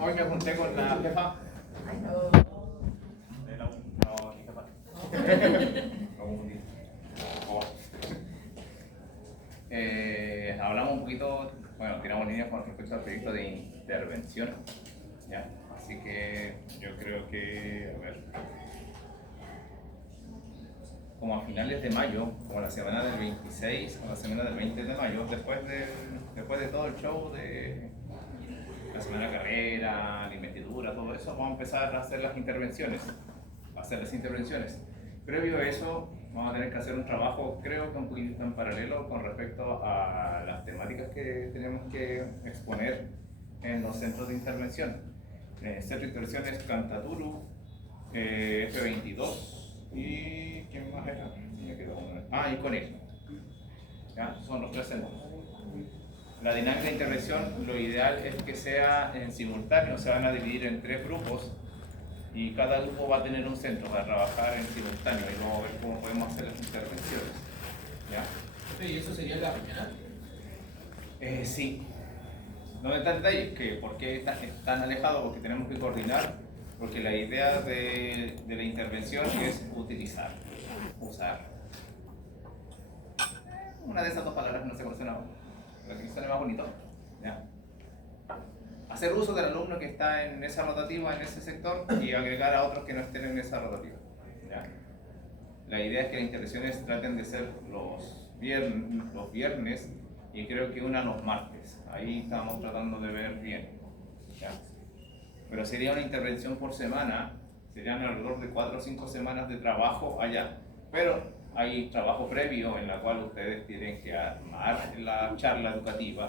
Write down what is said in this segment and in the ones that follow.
Hoy me junté con la jefa. Hablamos un poquito, bueno, tiramos líneas con respecto al proyecto de intervención, ¿ya? Así que yo creo que, a ver, como a finales de mayo, como la semana del 26 o la semana del 20 de mayo, después de todo el show de la semana de carrera, la investidura, todo eso, vamos a empezar a hacer las intervenciones, Previo a eso, vamos a tener que hacer un trabajo, creo que un poquito en paralelo con respecto a las temáticas que tenemos que exponer en los centros de intervención. Centro de intervención es Cantaturu, F22 y ¿quién más era? Me quedó uno. Y Conil. ¿Ya? Son los tres centros. La dinámica de intervención, lo ideal es que sea en simultáneo, se van a dividir en 3 grupos y cada grupo va a tener un centro para trabajar en simultáneo y vamos a ver cómo podemos hacer las intervenciones. ¿Ya? ¿Y eso sería la mañana? Sí. ¿Dónde está el detalle? Que ¿por qué están alejados? Porque tenemos que coordinar, porque la idea de la intervención es usar. Una de esas dos palabras no se conoce ahora. Lo que sale más bonito. ¿Ya? Hacer uso del alumno que está en esa rotativa, en ese sector, y agregar a otros que no estén en esa rotativa. ¿Ya? La idea es que las intervenciones traten de ser los viernes y creo que una los martes. Ahí estamos tratando de ver bien. ¿Ya? Pero sería una intervención por semana, serían alrededor de 4 o 5 semanas de trabajo allá. Pero hay trabajo previo en la cual ustedes tienen que armar la charla educativa,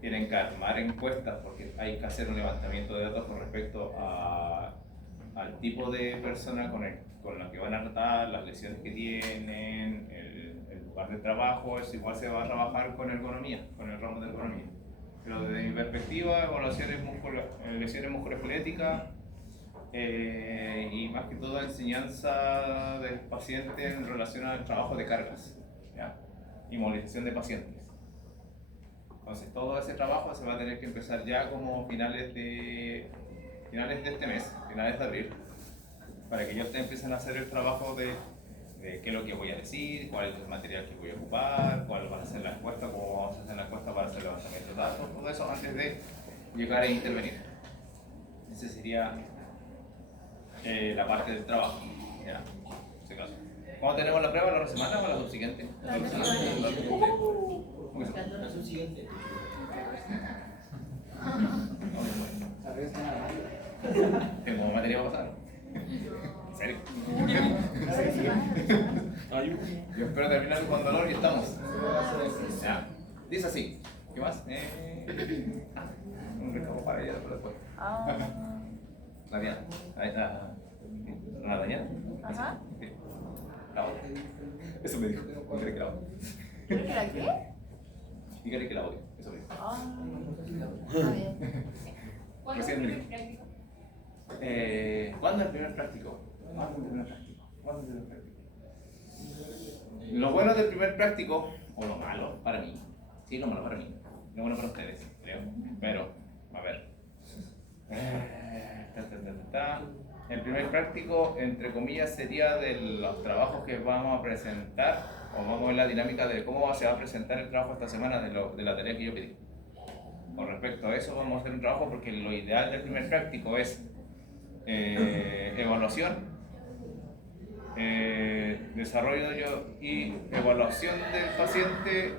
tienen que armar encuestas porque hay que hacer un levantamiento de datos con respecto al tipo de persona con la que van a tratar, las lesiones que tienen, el lugar de trabajo. Eso igual se va a trabajar con ergonomía, con el ramo de ergonomía. Pero desde mi perspectiva, lesiones musculoesqueléticas y más que todo enseñanza del paciente en relación al trabajo de cargas, ¿ya? Y movilización de pacientes. Entonces todo ese trabajo se va a tener que empezar ya como finales de este mes, finales de abril, para que ellos empiecen a hacer el trabajo de qué es lo que voy a decir, cuál es el material que voy a ocupar, cuál va a ser la encuesta, cómo vamos a hacer la encuesta para hacer el levantamiento de datos, todo eso antes de llegar a intervenir. Esa sería la parte del trabajo. ¿Ya? ¿Cuándo tenemos la prueba? ¿La otra semana o la subsiguiente? La subsiguiente. Tengo materia para pasar. ¿En serio? Yo espero terminar con dolor y estamos. Ya. Dice así. ¿Qué más? Un recabo para ella después. La Diana. Ahí está. ¿La Diana? Ajá. La otra. Eso me dijo. ¿Cómo quiere que la odie? ¿Quieres que la qué? Y quiere que la odie. Eso me dijo. Está bien. ¿Cuándo es el primer práctico? ¿Cuándo es el primer práctico? Lo bueno del primer práctico, o lo malo para mí, sí, lo malo para mí, lo bueno para ustedes, creo, pero, a ver. El primer práctico, entre comillas, sería de los trabajos que vamos a presentar, o vamos a ver la dinámica de cómo se va a presentar el trabajo esta semana de la tarea que yo pedí. Con respecto a eso vamos a hacer un trabajo porque lo ideal del primer práctico es evaluación, desarrollo y evaluación del paciente,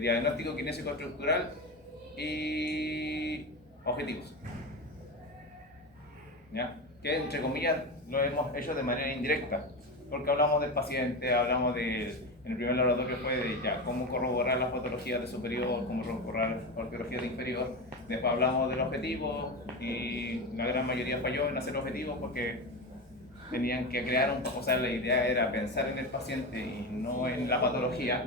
diagnóstico kinésico estructural y objetivos. ¿Ya? Que entre comillas lo hemos hecho de manera indirecta, porque hablamos del paciente, hablamos en el primer laboratorio fue de cómo corroborar las patologías de superior, cómo corroborar las patologías de inferior. Después hablamos del objetivo y la gran mayoría falló en hacer objetivos porque tenían que crear la idea era pensar en el paciente y no en la patología.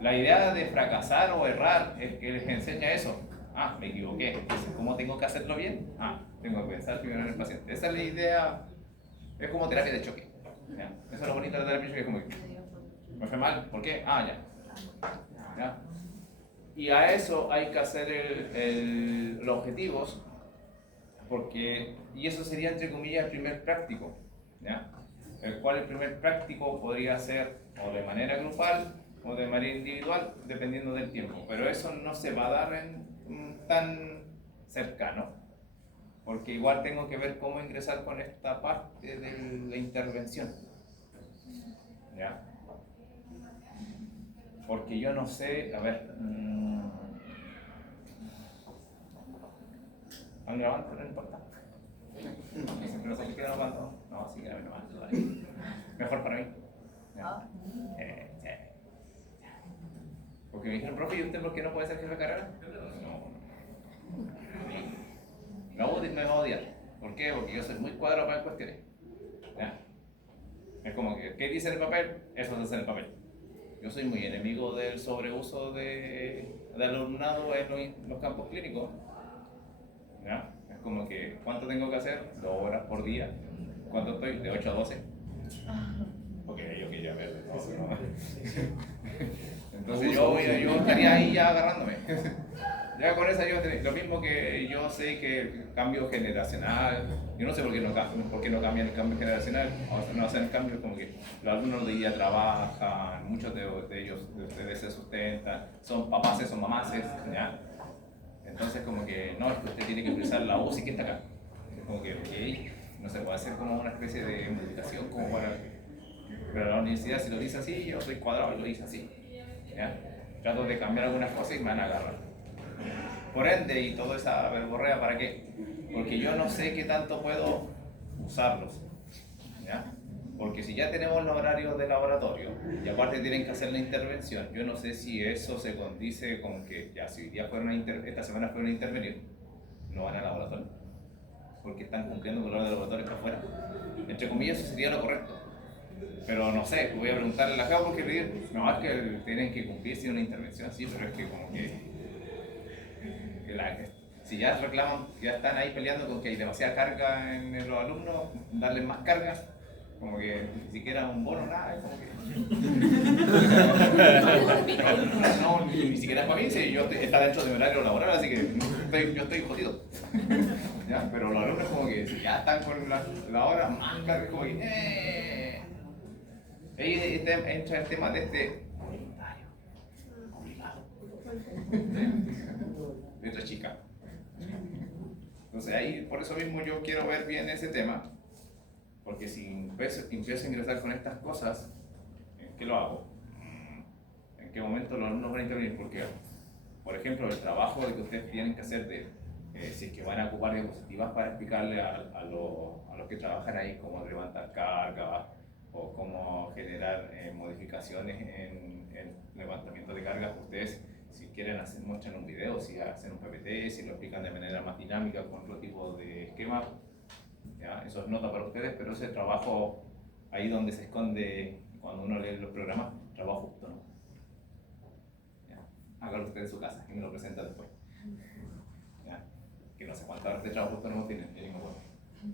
La idea de fracasar o errar es que les enseña eso. Me equivoqué. Entonces, ¿cómo tengo que hacerlo bien? Tengo que pensar primero en el paciente. Esa es la idea, es como terapia de choque. ¿Ya? Eso es lo bonito de la terapia de choque, es como me fue mal, ¿por qué? Ya. Y a eso hay que hacer los objetivos, y eso sería entre comillas el primer práctico, ¿ya? El cual el primer práctico podría ser o de manera grupal o de manera individual, dependiendo del tiempo, pero eso no se va a dar tan cercano, porque igual tengo que ver cómo ingresar con esta parte de la intervención, ¿ya? Porque yo no sé, a ver, ¿están grabando? No importa. Siempre no sé qué queda grabando. No, sí, graben nomás. Mejor para mí. ¿Ya? Sí. Porque me dijeron, profe, ¿y usted por qué no puede ser jefe de carrera? No. Me va a odiar. ¿Por qué? Porque yo soy muy cuadrado para cuestiones. ¿Ya? Es como que, ¿qué dice en el papel? Eso se hace en el papel. Yo soy muy enemigo del sobreuso de alumnado en los campos clínicos. ¿Ya? Es como que, ¿cuánto tengo que hacer? 2 horas por día. ¿Cuánto estoy? De 8 a 12. Ok, ya veo. No. Entonces yo estaría ahí ya agarrándome. Ya con esa lo mismo que yo sé que el cambio generacional, yo no sé por qué no cambian el cambio generacional, o sea, no hacen el cambio, como que los alumnos de día trabajan, muchos de ellos, de ustedes se sustentan, son papaces, son mamaces, ¿ya? Entonces como que, no, es que usted tiene que utilizar la UCI que está acá. Es como que, ok, no se puede hacer como una especie de modificación como para... Pero la universidad si lo dice así, yo soy cuadrado y lo dice así, ¿ya? Trato de cambiar algunas cosas y me van a agarrar. Por ende, y toda esa verborrea, ¿para qué? Porque yo no sé qué tanto puedo usarlos, ¿ya? Porque si ya tenemos los horarios de laboratorio y aparte tienen que hacer la intervención, yo no sé si eso se condice con que ya si hoy día esta semana fueron a intervenir, no van al laboratorio, porque están cumpliendo con el horario de laboratorio que afuera. Entre comillas, eso sería lo correcto. Pero no sé, voy a preguntarle a la CAO porque no, es que tienen que cumplir sin una intervención, sí, pero es que como que si ya reclaman, ya están ahí peleando con que hay demasiada carga en los alumnos, darles más carga, como que ni siquiera un bono, nada, es como que... no, ni siquiera es para mí, si yo está dentro de mi horario laboral, así que yo estoy jodido. ¿Ya? Pero los alumnos como que si ya están con la hora, más carga, como que... Ahí entra el tema de este voluntario, obligado. De otra chica. Entonces ahí, por eso mismo yo quiero ver bien ese tema, porque si empiezo a ingresar con estas cosas, ¿en qué lo hago? ¿En qué momento los alumnos van a intervenir? Porque, por ejemplo, el trabajo que ustedes tienen que hacer si es que van a ocupar diapositivas para explicarle a los que trabajan ahí cómo levantar carga o cómo generar modificaciones en el levantamiento de cargas, ustedes si quieren muestran un video, si hacen un PPT, si lo explican de manera más dinámica con otro tipo de esquema, ¿ya? Eso es nota para ustedes, pero ese trabajo ahí donde se esconde cuando uno lee los programas, trabajo justo, ¿no? ¿Ya? Hágalo ustedes en su casa y me lo presenta después. ¿Ya? Que no sé cuántas horas de trabajo justo no tienen, yo digo, bueno,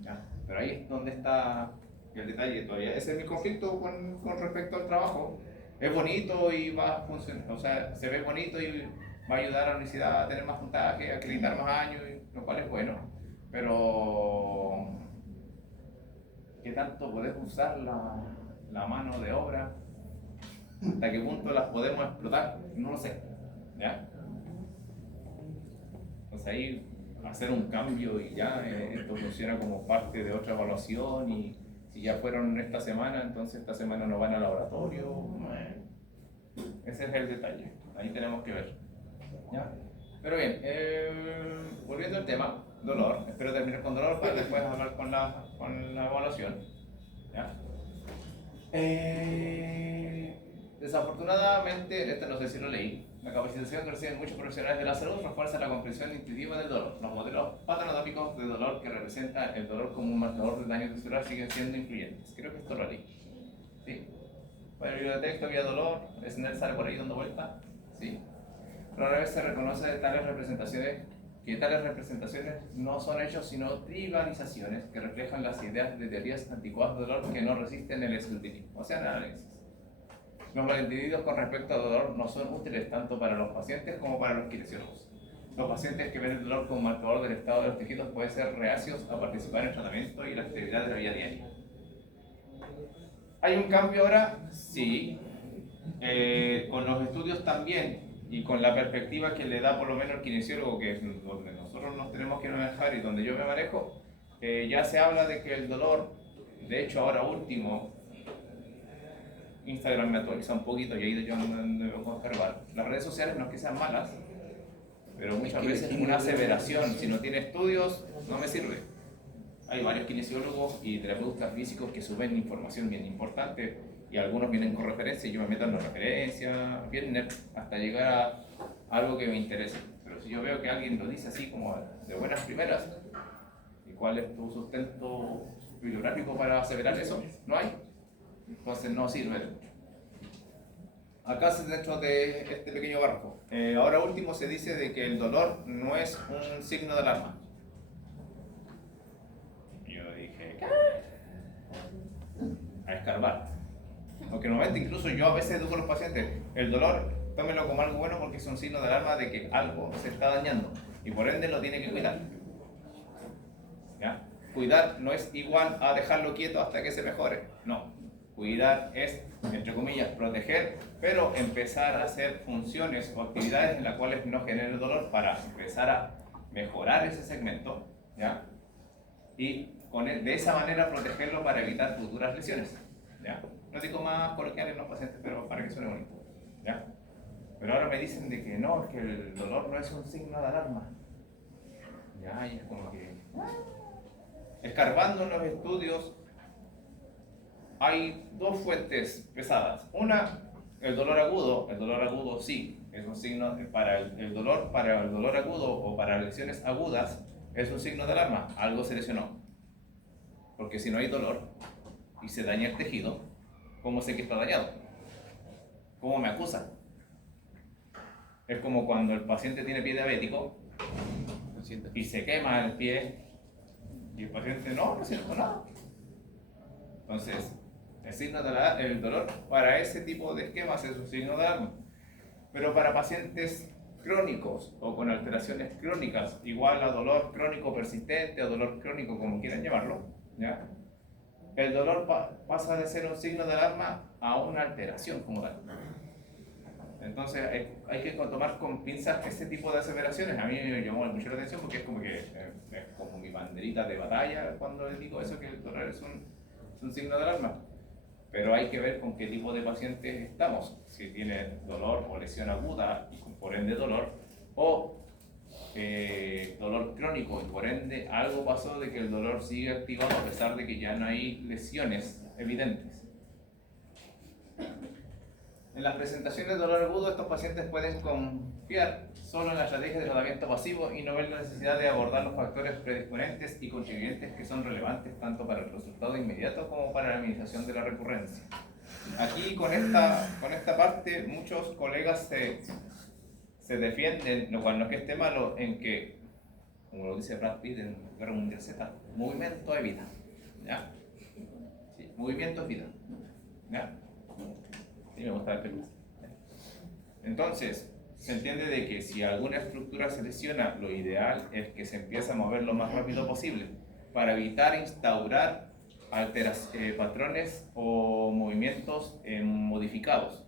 ¿ya? Pero ahí es donde está el detalle todavía. Ese es mi conflicto con respecto al trabajo. Es bonito y va a funcionar, o sea, se ve bonito y va a ayudar a la universidad a tener más puntaje, a acreditar más años, lo cual es bueno, pero ¿qué tanto podemos usar la mano de obra? ¿Hasta qué punto las podemos explotar? No lo sé, ¿ya? Entonces ahí hacer un cambio y ya esto funciona como parte de otra evaluación y si ya fueron esta semana, entonces esta semana no van al laboratorio. Ese es el detalle, ahí tenemos que ver, ¿ya? Pero bien, volviendo al tema, dolor, espero terminar con dolor para después hablar con la evaluación, ¿ya? Desafortunadamente, no sé si lo leí, la capacitación que reciben muchos profesionales de la salud refuerza la comprensión intuitiva del dolor. Los modelos patanatómicos de dolor que representan el dolor como un marcador de daño cerebral siguen siendo influyentes. Creo que esto lo leí. Sí. Bueno, el libro de texto había dolor, Snell sale por ahí dando vuelta. Sí. Pero a la vez se reconoce que tales representaciones no son hechos sino tribalizaciones que reflejan las ideas de teorías anticuadas de dolor que no resisten el escrutinio, o sea, el análisis. Los malentendidos con respecto al dolor no son útiles tanto para los pacientes como para los kinesiólogos. Los pacientes que ven el dolor como marcador del estado de los tejidos pueden ser reacios a participar en el tratamiento y la actividad de la vida diaria. ¿Hay un cambio ahora? Sí. Con los estudios también y con la perspectiva que le da por lo menos el kinesiólogo, que es donde nosotros nos tenemos que manejar y donde yo me manejo, ya se habla de que el dolor, de hecho ahora último, Instagram me actualiza un poquito y ahí yo me voy a conservar. Las redes sociales no es que sean malas, pero muchas veces es una aseveración. Si no tiene estudios, no me sirve. Hay varios kinesiólogos y terapeutas físicos que suben información bien importante y algunos vienen con referencia y yo me meto en la referencia, vienen hasta llegar a algo que me interese. Pero si yo veo que alguien lo dice así como de buenas primeras, ¿y cuál es tu sustento bibliográfico para aseverar eso? No hay. Entonces no sirve. Acá dentro de este pequeño barco, ahora último se dice de que el dolor no es un signo de alarma. Yo dije, ¿qué? A escarbar. Aunque normalmente incluso yo a veces digo a los pacientes, el dolor tómelo como algo bueno porque es un signo de alarma de que algo se está dañando y por ende lo tiene que cuidar. ¿Ya? Cuidar no es igual a dejarlo quieto hasta que se mejore, no. Cuidar es, entre comillas, proteger, pero empezar a hacer funciones o actividades en las cuales no genere dolor para empezar a mejorar ese segmento, ¿ya? Y de esa manera protegerlo para evitar futuras lesiones, ¿ya? No digo más coloquial en los pacientes, pero para que suene bonito, ¿ya? Pero ahora me dicen de que no, es que el dolor no es un signo de alarma. Ya, y es como que... Escarbando en los estudios, hay dos fuentes pesadas. Una, el dolor agudo. El dolor agudo sí, es un signo para el dolor agudo o para lesiones agudas, es un signo de alarma. Algo se lesionó. Porque si no hay dolor y se daña el tejido, ¿cómo sé que está dañado? ¿Cómo me acusa? Es como cuando el paciente tiene pie diabético y se quema el pie y el paciente no siento nada. Entonces, el dolor para ese tipo de esquemas es un signo de alarma. Pero para pacientes crónicos o con alteraciones crónicas, igual a dolor crónico persistente o dolor crónico como quieran llamarlo, ¿ya? El dolor pasa de ser un signo de alarma a una alteración como tal. Entonces hay que tomar con pinzas ese tipo de aseveraciones. A mí me llamó mucho la atención porque es como que es como mi banderita de batalla cuando les digo eso, que el dolor es un signo de alarma. Pero hay que ver con qué tipo de pacientes estamos. Si tiene dolor o lesión aguda y por ende dolor, o dolor crónico y por ende algo pasó de que el dolor sigue activado a pesar de que ya no hay lesiones evidentes. En las presentaciones de dolor agudo, estos pacientes pueden confiar solo en la estrategia de tratamiento pasivo y no ver la necesidad de abordar los factores predisponentes y contribuyentes que son relevantes tanto para el resultado inmediato como para la minimización de la recurrencia. Aquí con esta parte muchos colegas se defienden, lo cual no es que esté malo, en que, como lo dice Brad Pitt en Guerra Mundial Z, movimiento es vida. ¿Ya? Sí, movimiento es vida. ¿Ya? Sí, me gusta la película. Entonces, se entiende de que si alguna estructura se lesiona, lo ideal es que se empiece a mover lo más rápido posible para evitar instaurar patrones o movimientos modificados.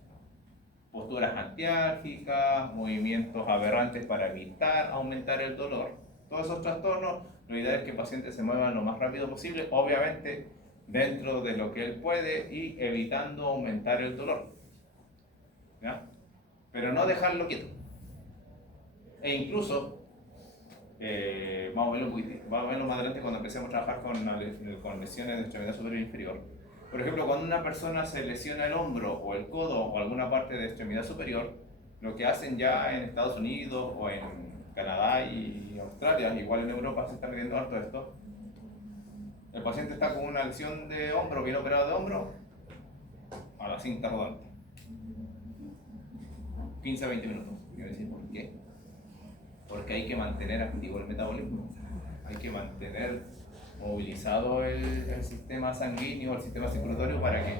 Posturas antiálgicas, movimientos aberrantes para evitar aumentar el dolor. Todos esos trastornos, lo ideal es que el paciente se mueva lo más rápido posible, obviamente dentro de lo que él puede y evitando aumentar el dolor. ¿Ya? Pero no dejarlo quieto. E incluso, vamos a verlo más adelante cuando empecemos a trabajar con lesiones de extremidad superior e inferior. Por ejemplo, cuando una persona se lesiona el hombro o el codo o alguna parte de extremidad superior, lo que hacen ya en Estados Unidos o en Canadá y Australia, igual en Europa se está midiendo harto esto, el paciente está con una lesión de hombro, bien operado de hombro, a la cinta rodante. 15 a 20 minutos. Yo decir, ¿por qué? Porque hay que mantener activo el metabolismo. Hay que mantener movilizado el sistema sanguíneo, el sistema circulatorio para que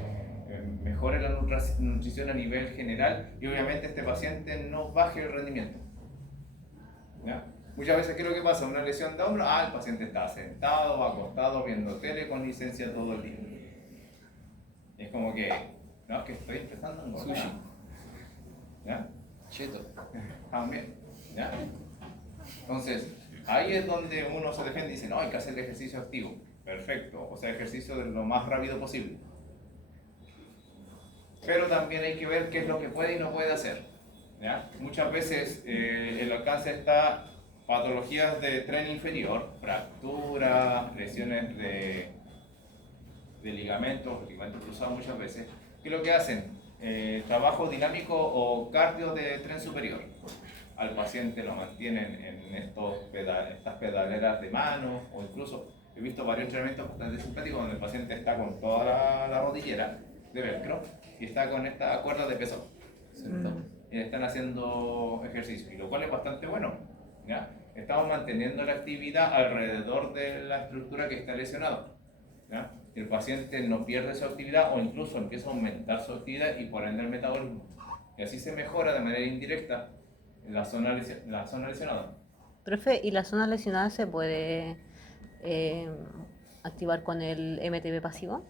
mejore la nutrición a nivel general y obviamente este paciente no baje el rendimiento. ¿Ya? Muchas veces, ¿qué es lo que pasa? Una lesión de hombro, el paciente está sentado, acostado, viendo tele con licencia todo el día. Y es como que, no, es que estoy empezando a engordar. Sushi. ¿Ya? Cheto. También. ¿Ya? Entonces, ahí es donde uno se defiende y dice, no, hay que hacer el ejercicio activo. Perfecto, o sea, ejercicio de lo más rápido posible. Pero también hay que ver qué es lo que puede y no puede hacer. ¿Ya? Muchas veces el alcance está patologías de tren inferior, fracturas, lesiones de ligamentos cruzados muchas veces. ¿Qué es lo que hacen? Trabajo dinámico o cardio de tren superior. Al paciente lo mantienen en estas pedaleras de mano, o incluso he visto varios entrenamientos bastante simpáticos donde el paciente está con toda la rodillera de velcro y está con esta cuerda de peso. Y están haciendo ejercicio, y lo cual es bastante bueno. ¿Ya? Estamos manteniendo la actividad alrededor de la estructura que está lesionada. ¿Ya? El paciente no pierde su actividad o incluso empieza a aumentar su actividad y por ende el metabolismo. Y así se mejora de manera indirecta la zona lesionada. Profe, ¿y la zona lesionada se puede activar con el MTB pasivo?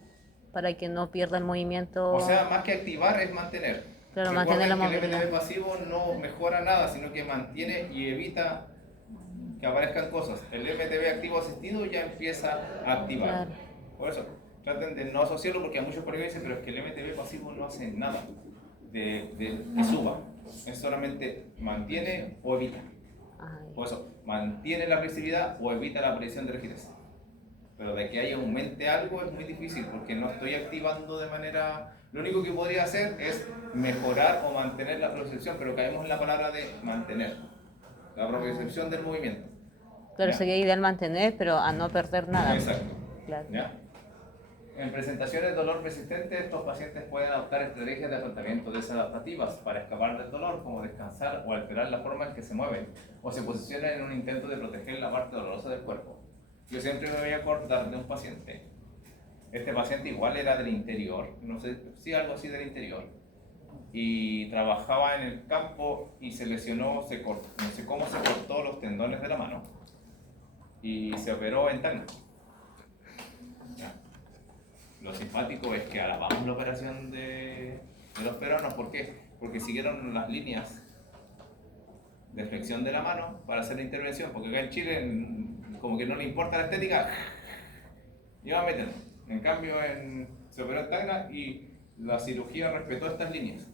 Para que no pierda el movimiento. O sea, más que activar es mantener. Claro, Recuerden mantener la que el movilidad. MTB pasivo no mejora nada, sino que mantiene y evita que aparezcan cosas. El MTB activo asistido ya empieza a activar. Claro. Por eso, traten de no asociarlo porque a muchos colegas dicen, pero es que el MTB pasivo no hace nada que suba. Es solamente mantiene o evita. Ay. Por eso, mantiene la flexibilidad o evita la aparición de rigidez. Pero de que ahí aumente algo es muy difícil porque no estoy activando de manera... Lo único que podría hacer es mejorar o mantener la propiocepción, pero caemos en la palabra de mantener. La propiocepción del movimiento. Claro, ¿Ya? sería ideal mantener, pero a no perder nada. Exacto. Claro. ¿Ya? En presentaciones de dolor persistente, estos pacientes pueden adoptar estrategias de afrontamiento desadaptativas para escapar del dolor, como descansar o alterar la forma en que se mueven, o se posicionan en un intento de proteger la parte dolorosa del cuerpo. Yo siempre me voy a acordar de un paciente. Este paciente igual era del interior, no sé si algo así del interior, y trabajaba en el campo y se lesionó, no sé cómo se cortó los tendones de la mano y se operó en Tacna. ¿Ya? Lo simpático es que alabamos la operación de los peruanos. ¿Por qué? Porque siguieron las líneas de flexión de la mano para hacer la intervención, porque acá en Chile como que no le importa la estética y va a meter. En cambio se operó en Tacna y la cirugía respetó estas líneas,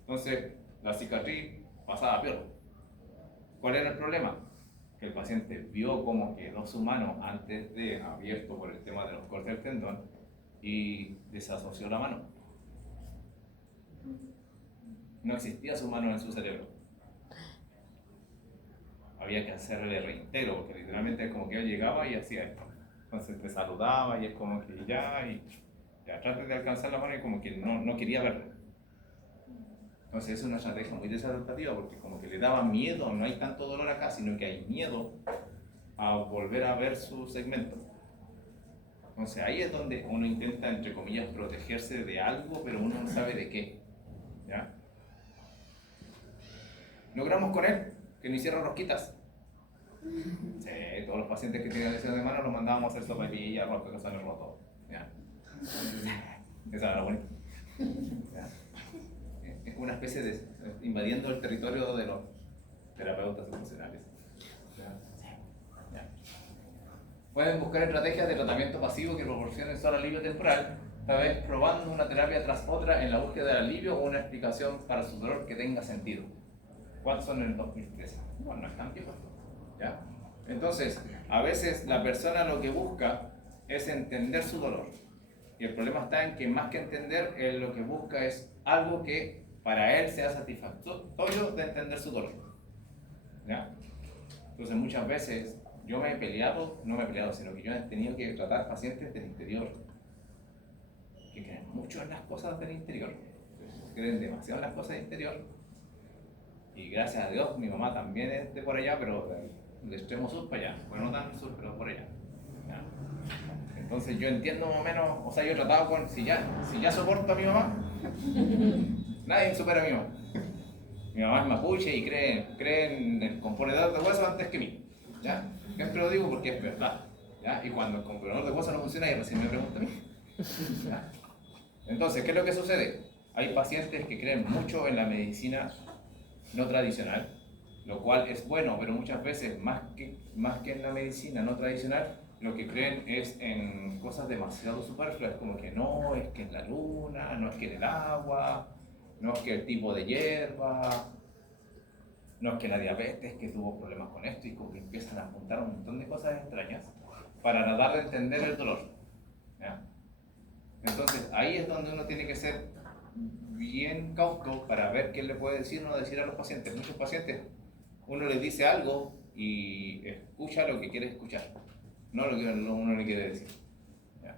entonces la cicatriz pasaba peor. ¿Cuál era el problema? Que el paciente vio cómo quedó su mano antes de abierto por el tema de los cortes del tendón y desasoció la mano. No existía su mano en su cerebro. Había que hacerle reintegro, porque literalmente es como que yo llegaba y hacía esto. Entonces te saludaba y es como que ya traté de alcanzar la mano y como que no quería verlo. Entonces es una estrategia muy desadaptativa porque como que le daba miedo, no hay tanto dolor acá, sino que hay miedo a volver a ver su segmento. Entonces ahí es donde uno intenta, entre comillas, protegerse de algo, pero uno no sabe de qué. ¿Ya? Logramos con él que no hiciera rosquitas. Sí, todos los pacientes que tienen lesiones de mano los mandábamos a hacer sopaipilla, rosca, que se les roto. ¿Ya? Esa era la bonita. ¿Ya? Es una especie de invadiendo el territorio de los terapeutas emocionales. ¿Ya? ¿Ya? Pueden buscar estrategias de tratamiento pasivo que proporcionen solo alivio temporal, tal vez probando una terapia tras otra en la búsqueda de alivio o una explicación para su dolor que tenga sentido. ¿Cuántos son en el 2013? Bueno, no es tan viejo. ¿Ya? Entonces, a veces la persona lo que busca es entender su dolor. Y el problema está en que más que entender, él lo que busca es algo que para él sea satisfactorio de entender su dolor. ¿Ya? Entonces muchas veces yo me he peleado, no me he peleado, sino que yo he tenido que tratar pacientes del interior que creen mucho en las cosas del interior. Creen demasiado en las cosas del interior. Y gracias a Dios, mi mamá también es de por allá, pero del extremo sur para allá. Bueno, no tan sur, pero por allá. ¿Ya? Entonces yo entiendo más o menos, o sea, yo he tratado con, si ya soporto a mi mamá, nadie supera a mi mamá. Mi mamá es mapuche y cree en el componedor de hueso antes que mí. ¿Ya? Siempre lo digo porque es verdad. ¿Ya? Y cuando el componedor de hueso no funciona, y recién me pregunta a mí. ¿Ya? Entonces, ¿qué es lo que sucede? Hay pacientes que creen mucho en la medicina no tradicional, lo cual es bueno, pero muchas veces, más que en la medicina no tradicional, lo que creen es en cosas demasiado superfluas, como que no, es que en la luna, no es que en el agua, no es que el tipo de hierba, no es que la diabetes, que tuvo problemas con esto, y como que empiezan a apuntar un montón de cosas extrañas para tratar de entender el dolor. ¿Ya? Entonces ahí es donde uno tiene que ser bien cauto para ver qué le puede decir o no decir a los pacientes. Muchos pacientes, uno les dice algo y escucha lo que quiere escuchar, no lo que uno le quiere decir. ¿Ya?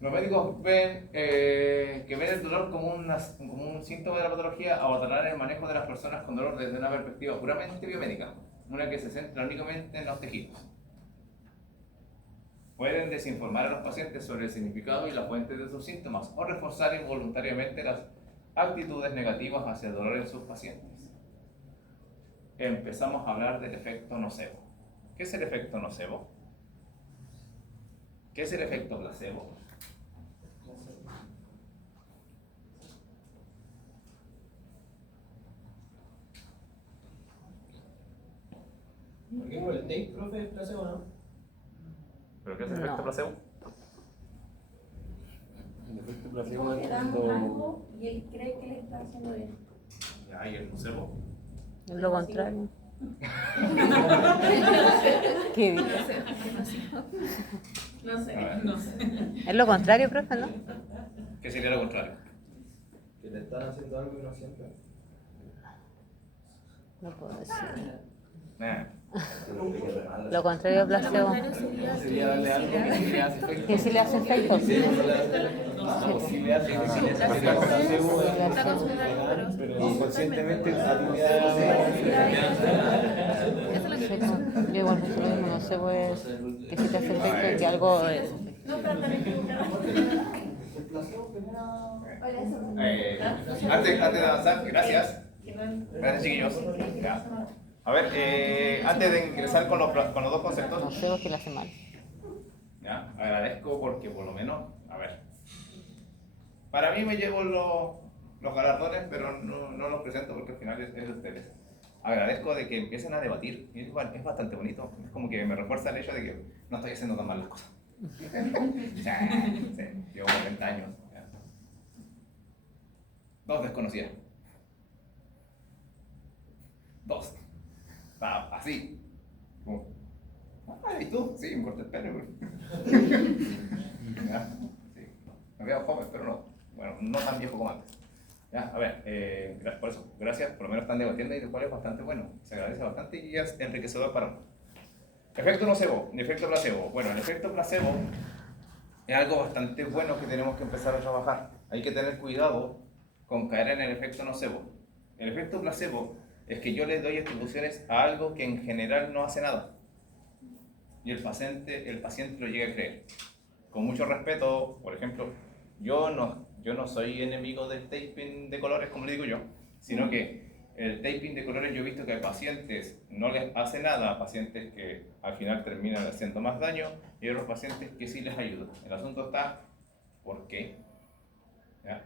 Los médicos ven que ven el dolor como un síntoma de la patología, abandonar el manejo de las personas con dolor desde una perspectiva puramente biomédica, una que se centra únicamente en los tejidos. Pueden desinformar a los pacientes sobre el significado y la fuente de sus síntomas o reforzar involuntariamente las actitudes negativas hacia el dolor en sus pacientes. Empezamos a hablar del efecto nocebo. ¿Qué es el efecto nocebo? ¿Qué es el efecto placebo? ¿Por qué por el tape, profe, placebo, no? ¿Pero qué es el efecto placebo? El efecto placebo Como es que dan cuando algo y él cree que le está haciendo bien. Ya, ¿y el nocebo? Es lo contrario. ¿Qué dices? No sé. A ver. No sé. Es lo contrario, profe, ¿no? ¿Qué sería lo contrario? que te están haciendo algo y no sientes. No puedo decir. Nah. Lo contrario a placebo. Sería darle algo que sí le hace efecto. Que sí le hace efecto. Sí, no le hace. Sí le hace efecto. Placebo es pero inconscientemente a ti te da. Yo igual pienso lo mismo, no sé, pues, que si te hace efecto y que algo es. Antes de avanzar, gracias. Gracias, chiquillos. Ya. A ver, antes de ingresar con los dos No conceptos, sé, que le hace mal. ya, agradezco porque por lo menos, a ver, para mí me llevo los galardones, pero no los presento porque al final es de ustedes. Agradezco de que empiecen a debatir, y es bastante bonito, es como que me refuerza el hecho de que no estoy haciendo tan mal las cosas. Sí, llevo 40 años. Ya. Dos desconocidas. Dos. Así. Como, ¿y tú? Sí, me corté el pelo. Ya, sí. Me veo joven, pero no. Bueno, no tan viejo como antes. Ya, a ver, por eso, gracias, por lo menos están debatiendo y lo cual es bastante bueno. Se agradece bastante y es enriquecedor para uno. Efecto nocebo, efecto placebo. Bueno, el efecto placebo es algo bastante bueno que tenemos que empezar a trabajar. Hay que tener cuidado con caer en el efecto nocebo. El efecto placebo es que yo le doy atribuciones a algo que en general no hace nada. Y el paciente lo llega a creer. Con mucho respeto, por ejemplo, yo no soy enemigo del taping de colores, como le digo yo, sino que el taping de colores yo he visto que a pacientes no les hace nada, a pacientes que al final terminan haciendo más daño, y otros pacientes que sí les ayuda. El asunto está, ¿por qué? ¿Ya?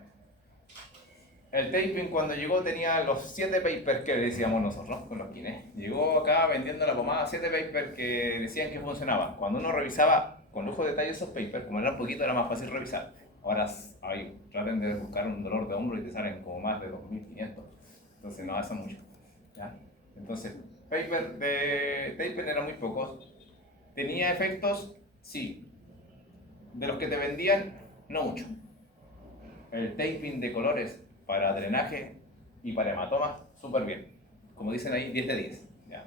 El taping cuando llegó tenía los 7 papers que decíamos nosotros, con los kines. Llegó acá vendiendo la pomada 7 papers que decían que funcionaban. Cuando uno revisaba con lujo de detalle esos papers, como eran poquito, era más fácil revisar. Ahora traten de buscar un dolor de hombro y te salen como más de 2500. Entonces no hacen mucho. ¿Ya? Entonces, papers de taping eran muy pocos. ¿Tenía efectos? Sí. De los que te vendían, no mucho. El taping de colores para drenaje y para hematomas, súper bien. Como dicen ahí, 10 de 10. ¿Ya?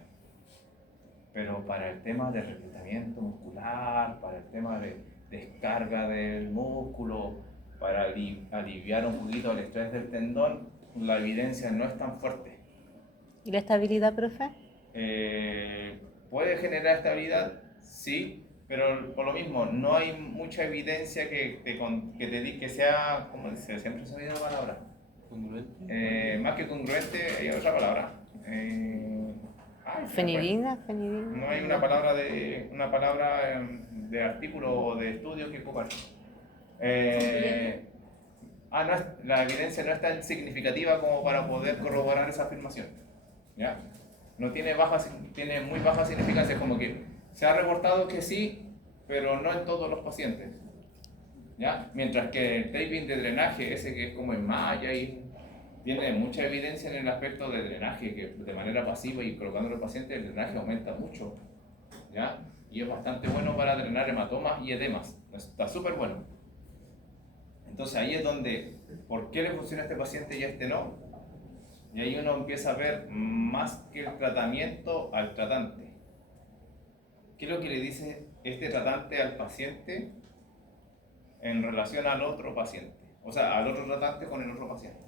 Pero para el tema de reclutamiento muscular, para el tema de descarga del músculo, para aliviar un poquito el estrés del tendón, la evidencia no es tan fuerte. ¿Y la estabilidad, profe? ¿Puede generar estabilidad? Sí, pero por lo mismo, no hay mucha evidencia que sea, como dice, siempre se me olvida la palabra. ¿Congruente? Más que congruente, hay otra palabra. Fenidina, fenidina. No hay una palabra de artículo o de estudio que ocupar. La evidencia no es tan significativa como para poder corroborar esa afirmación. ¿Ya? No tiene tiene muy baja significancia, como que se ha reportado que sí, pero no en todos los pacientes. ¿Ya? Mientras que el taping de drenaje, ese que es como en malla y tiene mucha evidencia en el aspecto de drenaje, que de manera pasiva y colocándolo al paciente el drenaje aumenta mucho, ¿ya? Y es bastante bueno para drenar hematomas y edemas, está súper bueno. Entonces ahí es donde, ¿por qué le funciona a este paciente y a este no? Y ahí uno empieza a ver más que el tratamiento al tratante. ¿Qué es lo que le dice este tratante al paciente en relación al otro paciente? O sea, al otro tratante con el otro paciente.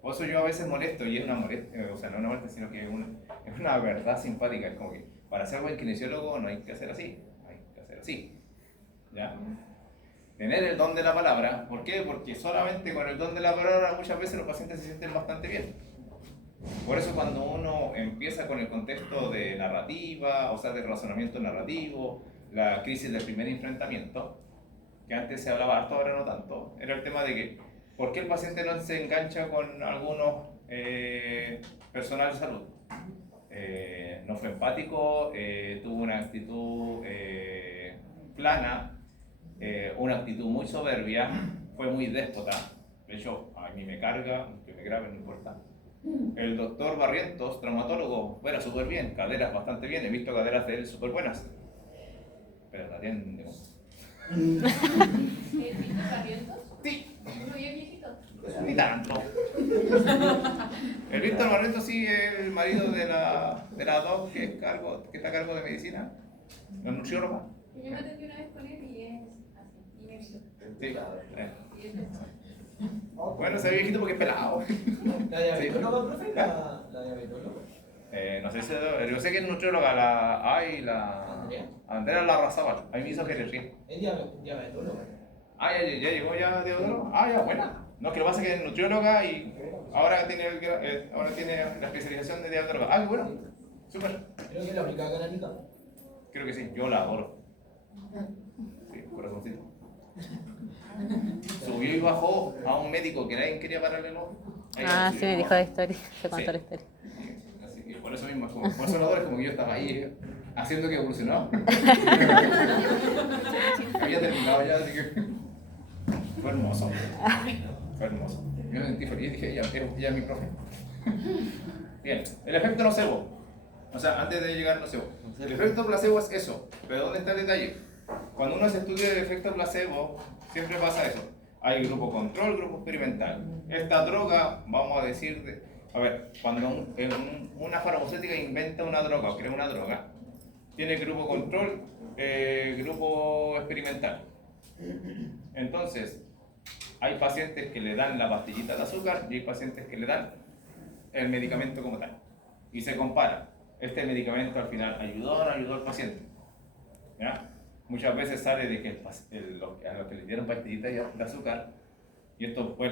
Por eso yo a veces molesto, y es una molestia, o sea, no una molestia, sino que es una verdad simpática. Es como que para ser buen kinesiólogo no hay que hacer así, hay que hacer así. ¿Ya? Tener el don de la palabra, ¿por qué? Porque solamente con el don de la palabra muchas veces los pacientes se sienten bastante bien. Por eso cuando uno empieza con el contexto de narrativa, o sea, de razonamiento narrativo, la crisis del primer enfrentamiento, que antes se hablaba harto, ahora no tanto, era el tema de que ¿por qué el paciente no se engancha con algunos personal de salud? No fue empático, tuvo una actitud plana, una actitud muy soberbia, fue muy déspota. De hecho, a mí me carga, que me grabe, no importa. El doctor Barrientos, traumatólogo, fuera súper bien, caderas bastante bien, he visto caderas de él súper buenas, pero la atendemos. ¿El Víctor Barrientos? Sí. ¿No bien viejito? Ni tanto. El Víctor Barreto sí es el marido de la doc que está a cargo de medicina, la nutrióloga. Yo me atendí una vez con él y es así, y me gustó. Sí. Y es de- Bueno, se ve viejito porque es pelado. ¿La diabetóloga, profe? ¿La diabetóloga? No sé si yo sé que es nutrióloga, ¿Andrea? Andrea Larrazábal. Ahí me hizo geriatría. Es diabetóloga. Ya llegó ya Teodoro. Ya, buena. No, que lo que pasa es que es nutrióloga y ahora tiene la especialización de diabetóloga. Qué bueno. Súper. Creo que es la única canábica. Creo que sí, yo la adoro. Sí, corazoncito. Subió y bajó a un médico que nadie quería pararle el ojo. Sí me dijo la historia, se contó Sí. la historia. Así que por eso mismo, por eso lo adoro, es como que yo estaba ahí haciendo que evolucionaba. Había terminado ya, así que fue hermoso. Fue hermoso. Yo me sentí feliz y dije, ella es mi profe. Bien, el efecto nocebo. O sea, antes de llegar al nocebo. El efecto placebo es eso, pero ¿dónde está el detalle? Cuando uno se estudia el efecto placebo, siempre pasa eso. Hay grupo control, grupo experimental. Esta droga, vamos a decir, cuando una farmacéutica inventa una droga o crea una droga, tiene grupo control, grupo experimental. Entonces, hay pacientes que le dan la pastillita de azúcar y hay pacientes que le dan el medicamento como tal. Y se compara. Este medicamento al final ayudó o no ayudó al paciente. ¿Ya? Muchas veces sale de que a los que le dieron pastillitas de azúcar, y esto fue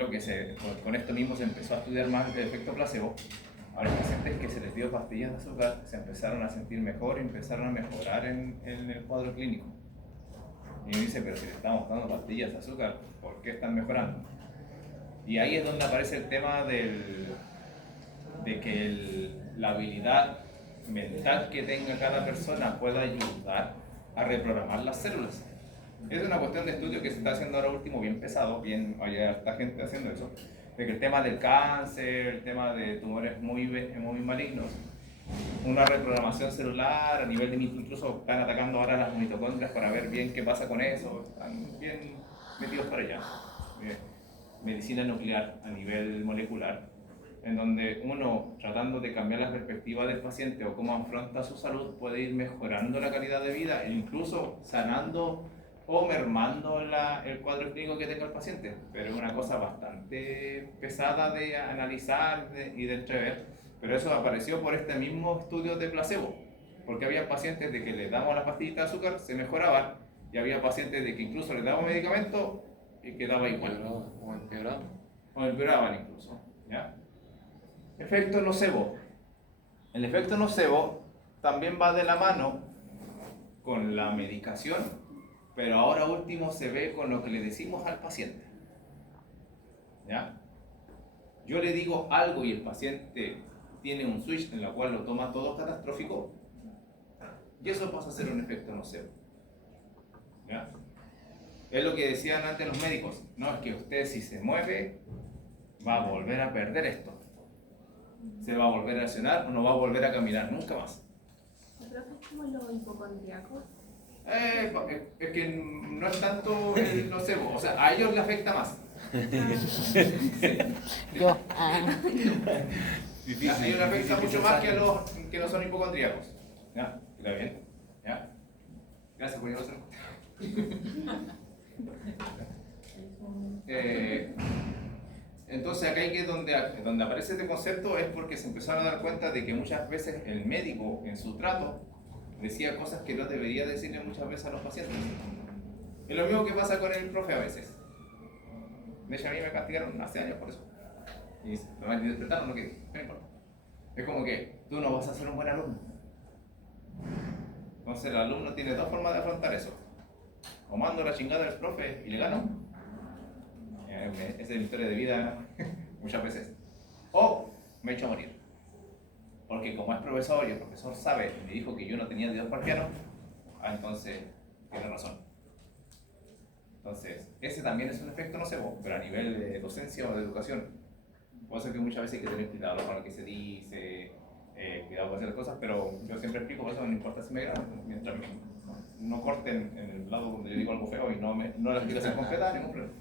con esto mismo se empezó a estudiar más el efecto placebo. A los pacientes que se les dio pastillas de azúcar se empezaron a sentir mejor y empezaron a mejorar en el cuadro clínico. Y uno dice, pero si le estamos dando pastillas de azúcar, ¿por qué están mejorando? Y ahí es donde aparece el tema de que la habilidad mental que tenga cada persona pueda ayudar a reprogramar las células. Es una cuestión de estudio que se está haciendo ahora último bien pesado, hay harta gente haciendo eso, de que el tema del cáncer, el tema de tumores muy malignos, una reprogramación celular a nivel de incluso están atacando ahora las mitocondrias para ver bien qué pasa con eso, están bien metidos para allá. Medicina nuclear a nivel molecular, en donde uno, tratando de cambiar la perspectiva del paciente o cómo afronta su salud, puede ir mejorando la calidad de vida e incluso sanando o mermando el cuadro clínico que tenga el paciente. Pero es una cosa bastante pesada de analizar y de entrever. Pero eso apareció por este mismo estudio de placebo. Porque había pacientes de que les damos la pastillita de azúcar, se mejoraban, y había pacientes de que incluso les damos medicamento y quedaba igual. O empeorado. O empeoraban incluso. ¿Ya? Efecto nocebo. El efecto nocebo también va de la mano con la medicación, pero ahora último se ve con lo que le decimos al paciente. ¿Ya? Yo le digo algo y el paciente tiene un switch en el cual lo toma todo catastrófico, y eso pasa a ser un efecto nocebo. ¿Ya? Es lo que decían antes los médicos, no, es que usted si se mueve va a volver a perder esto, se va a volver a lesionar o no va a volver a caminar nunca más. ¿Pero es como los hipocondríacos? Es que no es tanto el nocebo, o sea, a ellos les afecta más. Yo. A ellos les afecta mucho más que a los que no son hipocondríacos. ¿Ya? ¿Está bien? ¿Ya? Gracias por llevarse. Entonces acá hay que donde aparece este concepto es porque se empezaron a dar cuenta de que muchas veces el médico en su trato decía cosas que no debería decirle muchas veces a los pacientes. Es lo mismo que pasa con el profe a veces. De hecho a mí me castigaron hace años por eso. Y me malinterpretaron lo que dije, no importa. Es como que tú no vas a ser un buen alumno. Entonces el alumno tiene dos formas de afrontar eso. O mando la chingada del profe y le gano. Esa es mi historia de vida muchas veces. O me echo a morir. Porque como es profesor y el profesor sabe, me dijo que yo no tenía dedos para el piano, entonces tiene razón. Entonces, ese también es un efecto nocebo, pero a nivel de docencia o de educación. Puede ser que muchas veces hay que tener cuidado con lo que se dice, cuidado con hacer cosas, pero yo siempre explico, por eso no importa si me graban, mientras no corten en el lado donde yo digo algo feo y no la explicación completa, ningún problema.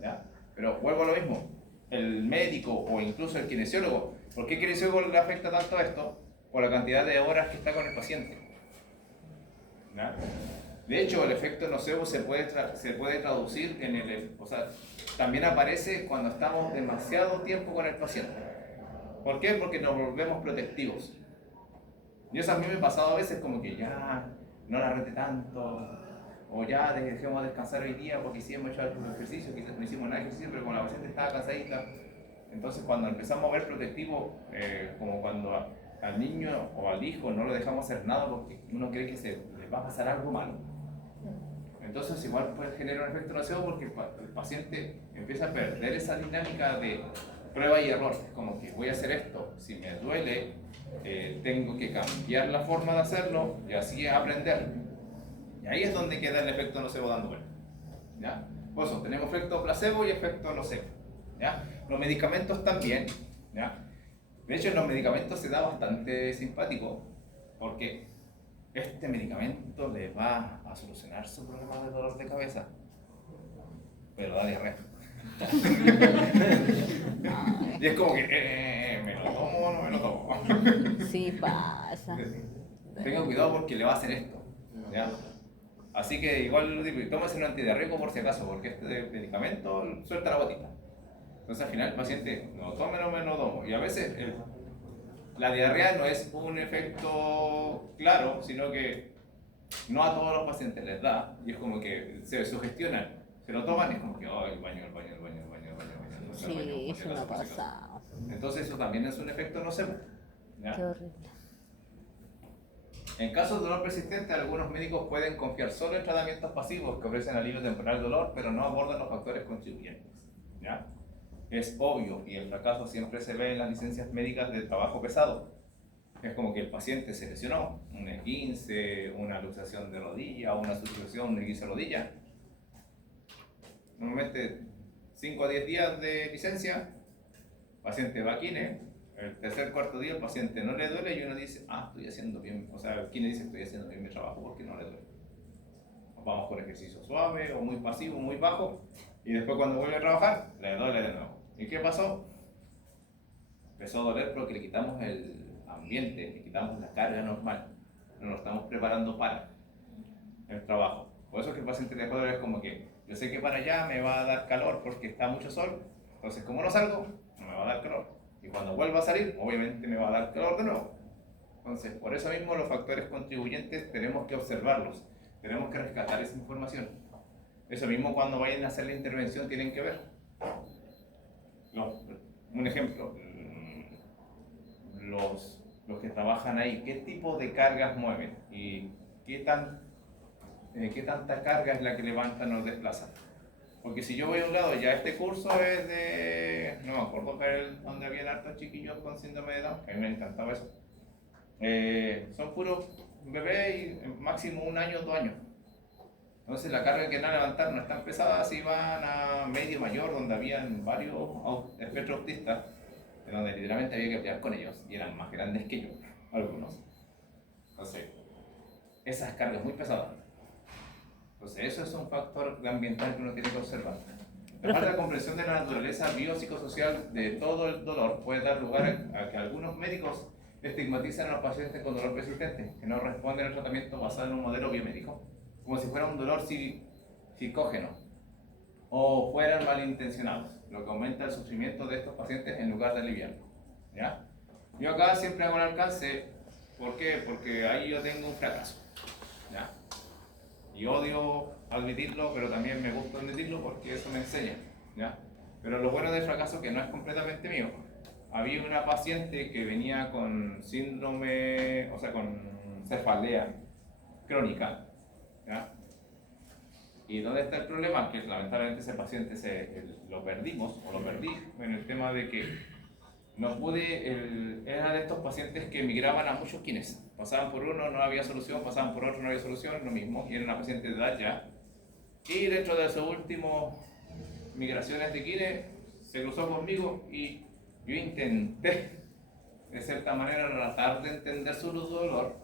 ¿Ya? Pero vuelvo a lo mismo, el médico o incluso el kinesiólogo, ¿por qué el kinesiólogo le afecta tanto esto? Por la cantidad de horas que está con el paciente. ¿Ya? De hecho, el efecto nocebo se puede traducir en o sea, también aparece cuando estamos demasiado tiempo con el paciente. ¿Por qué? Porque nos volvemos protectivos. Y eso a mí me ha pasado a veces como que ya no la rete tanto, o ya dejemos descansar hoy día porque sí hemos hecho algunos ejercicios, quizás no hicimos nada de ejercicio, pero como la paciente estaba cansadita. Entonces cuando empezamos a ver protectivo, como cuando al niño o al hijo no lo dejamos hacer nada porque uno cree que le va a pasar algo malo. Entonces igual puede generar un efecto nocebo porque el paciente empieza a perder esa dinámica de prueba y error. Como que voy a hacer esto, si me duele, tengo que cambiar la forma de hacerlo y así aprender. Y ahí es donde queda el efecto nocebo dando vuelta. ¿Ya? Por eso tenemos efecto placebo y efecto nocebo. ¿Ya? Los medicamentos también. ¿Ya? De hecho en los medicamentos se da bastante simpático porque este medicamento le va a solucionar su problema de dolor de cabeza, pero da diarrea. Y es como que, ¿me lo tomo o no me lo tomo? Sí pasa. Tengan cuidado porque le va a hacer esto. ¿Ya? Así que igual lo digo, tómese un antidiarreico por si acaso, porque este medicamento suelta la gotita. Entonces al final el paciente, ¿me lo tome o no me lo tomo? Y a veces la diarrea no es un efecto claro, sino que no a todos los pacientes les da, y es como que se sugestionan, se lo toman y es como que, oh, el baño. Sí, eso no ha pasado. Entonces eso también es un efecto nocebo. ¿Ya? Qué horrible. En caso de dolor persistente, algunos médicos pueden confiar solo en tratamientos pasivos que ofrecen alivio temporal al dolor, pero no abordan los factores contribuyentes. ¿Ya? Es obvio, y el fracaso siempre se ve en las licencias médicas de trabajo pesado. Es como que el paciente se lesionó, un esguince, una luxación de rodilla, una sustitución, un esguince de rodilla. Normalmente 5 a 10 días de licencia, paciente va a kine, el tercer cuarto día el paciente no le duele y uno dice, estoy haciendo bien, o sea, el kine dice estoy haciendo bien mi trabajo porque no le duele. Vamos con ejercicio suave o muy pasivo, muy bajo, y después cuando vuelve a trabajar, le duele de nuevo. ¿Y qué pasó? Empezó a doler porque le quitamos el ambiente, le quitamos la carga normal, no nos estamos preparando para el trabajo. Por eso es que el paciente de dolor es como que yo sé que para allá me va a dar calor porque está mucho sol, entonces como no salgo, no me va a dar calor. Y cuando vuelva a salir, obviamente me va a dar calor de nuevo. Entonces, por eso mismo los factores contribuyentes tenemos que observarlos, tenemos que rescatar esa información. Eso mismo cuando vayan a hacer la intervención tienen que ver. No, un ejemplo, los que trabajan ahí, ¿qué tipo de cargas mueven? ¿Y qué tanta carga es la que levantan o desplazan? Porque si yo voy a un lado, ya este curso es de, no me acuerdo, pero donde habían hartos chiquillos con síndrome de Down, que a mí me encantaba eso. Son puros bebés y máximo 1 año, 2 años. Entonces la carga que van a levantar no es tan pesada si van a medio mayor, donde habían varios espectro autistas, donde literalmente había que pelear con ellos, y eran más grandes que yo, algunos. Entonces, esas cargas muy pesadas. Entonces eso es un factor ambiental que uno tiene que observar. La falta de comprensión de la naturaleza biopsicosocial de todo el dolor puede dar lugar a que algunos médicos estigmatizan a los pacientes con dolor persistente, que no responden al tratamiento basado en un modelo biomédico, como si fuera un dolor psicógeno o fueran malintencionados, lo que aumenta el sufrimiento de estos pacientes en lugar de aliviarlo. ¿Ya? Yo acá siempre hago el alcance, ¿por qué? Porque ahí yo tengo un fracaso. ¿Ya? Y odio admitirlo, pero también me gusta admitirlo porque eso me enseña. ¿Ya? Pero lo bueno del fracaso es que no es completamente mío. Había una paciente que venía con síndrome, o sea, con cefalea crónica. ¿Ya? ¿Y dónde está el problema? Que lamentablemente ese paciente lo perdimos, o lo perdí, en el tema de que no pude, era de estos pacientes que migraban a muchos kines. Pasaban por uno, no había solución, pasaban por otro, no había solución, lo mismo, y era una paciente de edad ya. Y dentro de sus últimos migraciones de kines, se cruzó conmigo y yo intenté, de cierta manera, tratar de entender su dolor.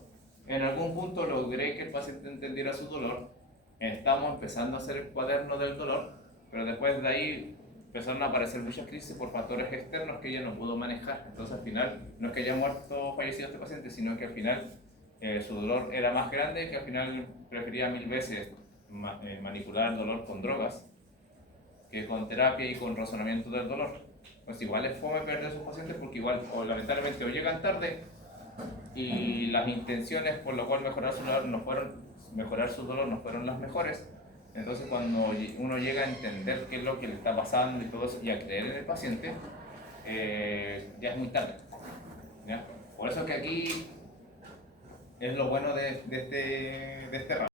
En algún punto logré que el paciente entendiera su dolor. Estamos empezando a hacer el cuaderno del dolor, pero después de ahí empezaron a aparecer muchas crisis por factores externos que ella no pudo manejar. Entonces al final, no es que haya muerto o fallecido este paciente, sino que al final su dolor era más grande, que al final prefería 1000 veces manipular el dolor con drogas que con terapia y con razonamiento del dolor. Pues igual es fome perder a sus pacientes porque igual o lamentablemente o llegan tarde y las intenciones por lo cual mejorar su dolor no fueron las mejores. Entonces cuando uno llega a entender qué es lo que le está pasando y todo eso y a creer en el paciente, ya es muy tarde. ¿Ya? Por eso que aquí es lo bueno de este ramo.